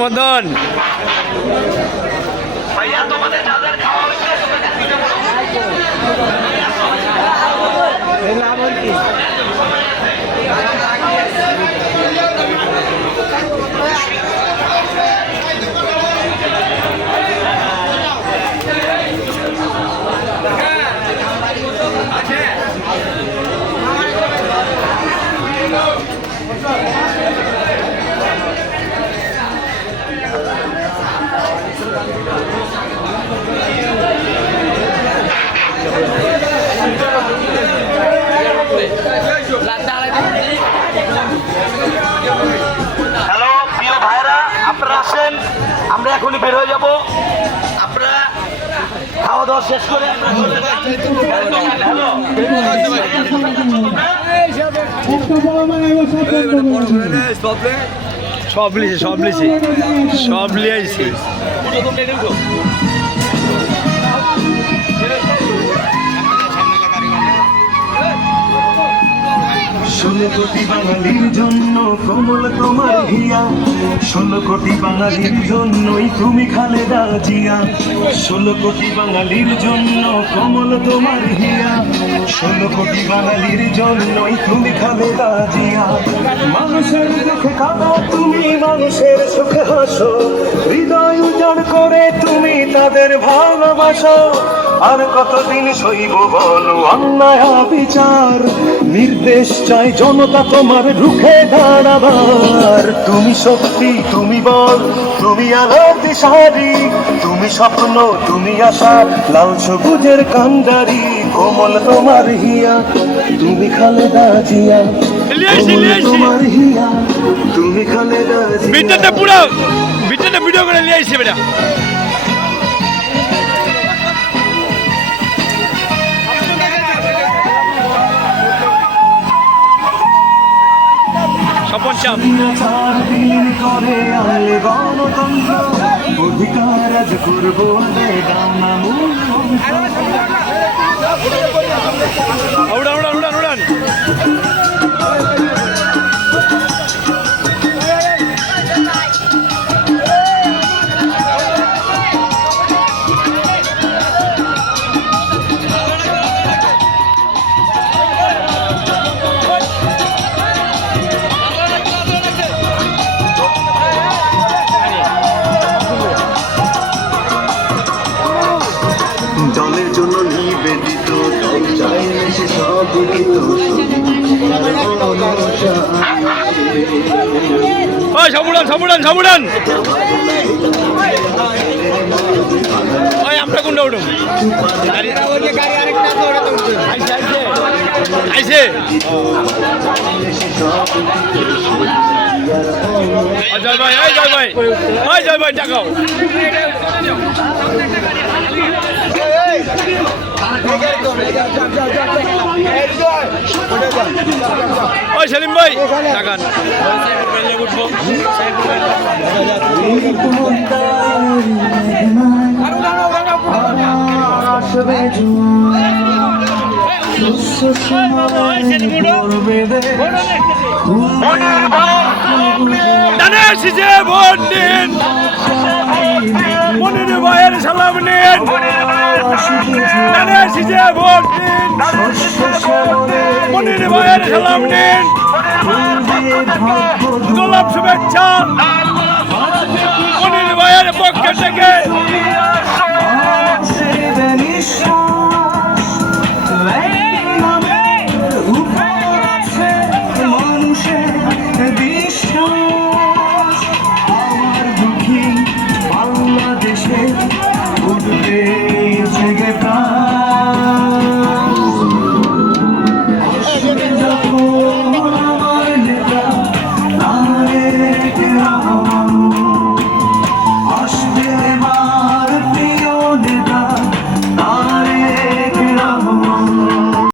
মদন ভাইয়া তোমাদের যাদের খাওয়া হয়েছে হ্যালো প্রিয় ভাইরা, আপনারা আসেন, আমরা এখনই বের হয়ে যাব। আপনারা খাওয়া দাওয়া শেষ করে সব লিয়েছি ষোলো কোটি বাঙালির জন্য কমল তোমার হিয়া, 16 কোটি বাঙালির জন্যই তুমি খালেদা জিয়া। 16 কোটি বাঙালির জন্য কমল তোমার হিয়া, 16 কোটি বাঙালির জন্যই তুমি খালেদা জিয়া। মানুষের দুঃখে কাঁদো তুমি, মানুষের সুখে হাসো, হৃদয় উজাড় করে তুমি তাদের ভালোবাসো। আর কতদিন সইব বলো অন্যায় বিচার, নির্দেশ চাই জনতা তোমার রুখে দাঁড়াবার। তুমি শক্তি, তুমি বল, তুমি আলোর দিশারি, তুমি স্বপ্ন, তুমি আশা, লাল সবুজের কান্ডারি। কোমল তোমার হিয়া, তুমি খালেদা জিয়া, তোমার হিয়া, তুমি খালেদা জিয়া। বিটটা পুরো বিটটা ভিডিও করে নিয়ে আইছে বেটা। করে আনলে গণতন্ত্র, অধিকার আজ করবো দলের জন্য নিবেদিত, দল চাই সে সব সামুড়ান আমরা কোনটা উঠুন আইসে জয় ভাই, জয় ভাই টাকাও ওই সেলিম ভাই টাকান উঠবো। মনির ভাইয়ের সালাম নিন, মনির ভাইয়ের সালাম নিন, গোলাপ শুভেচ্ছা মনির ভাইয়ের পক্ষ থেকে।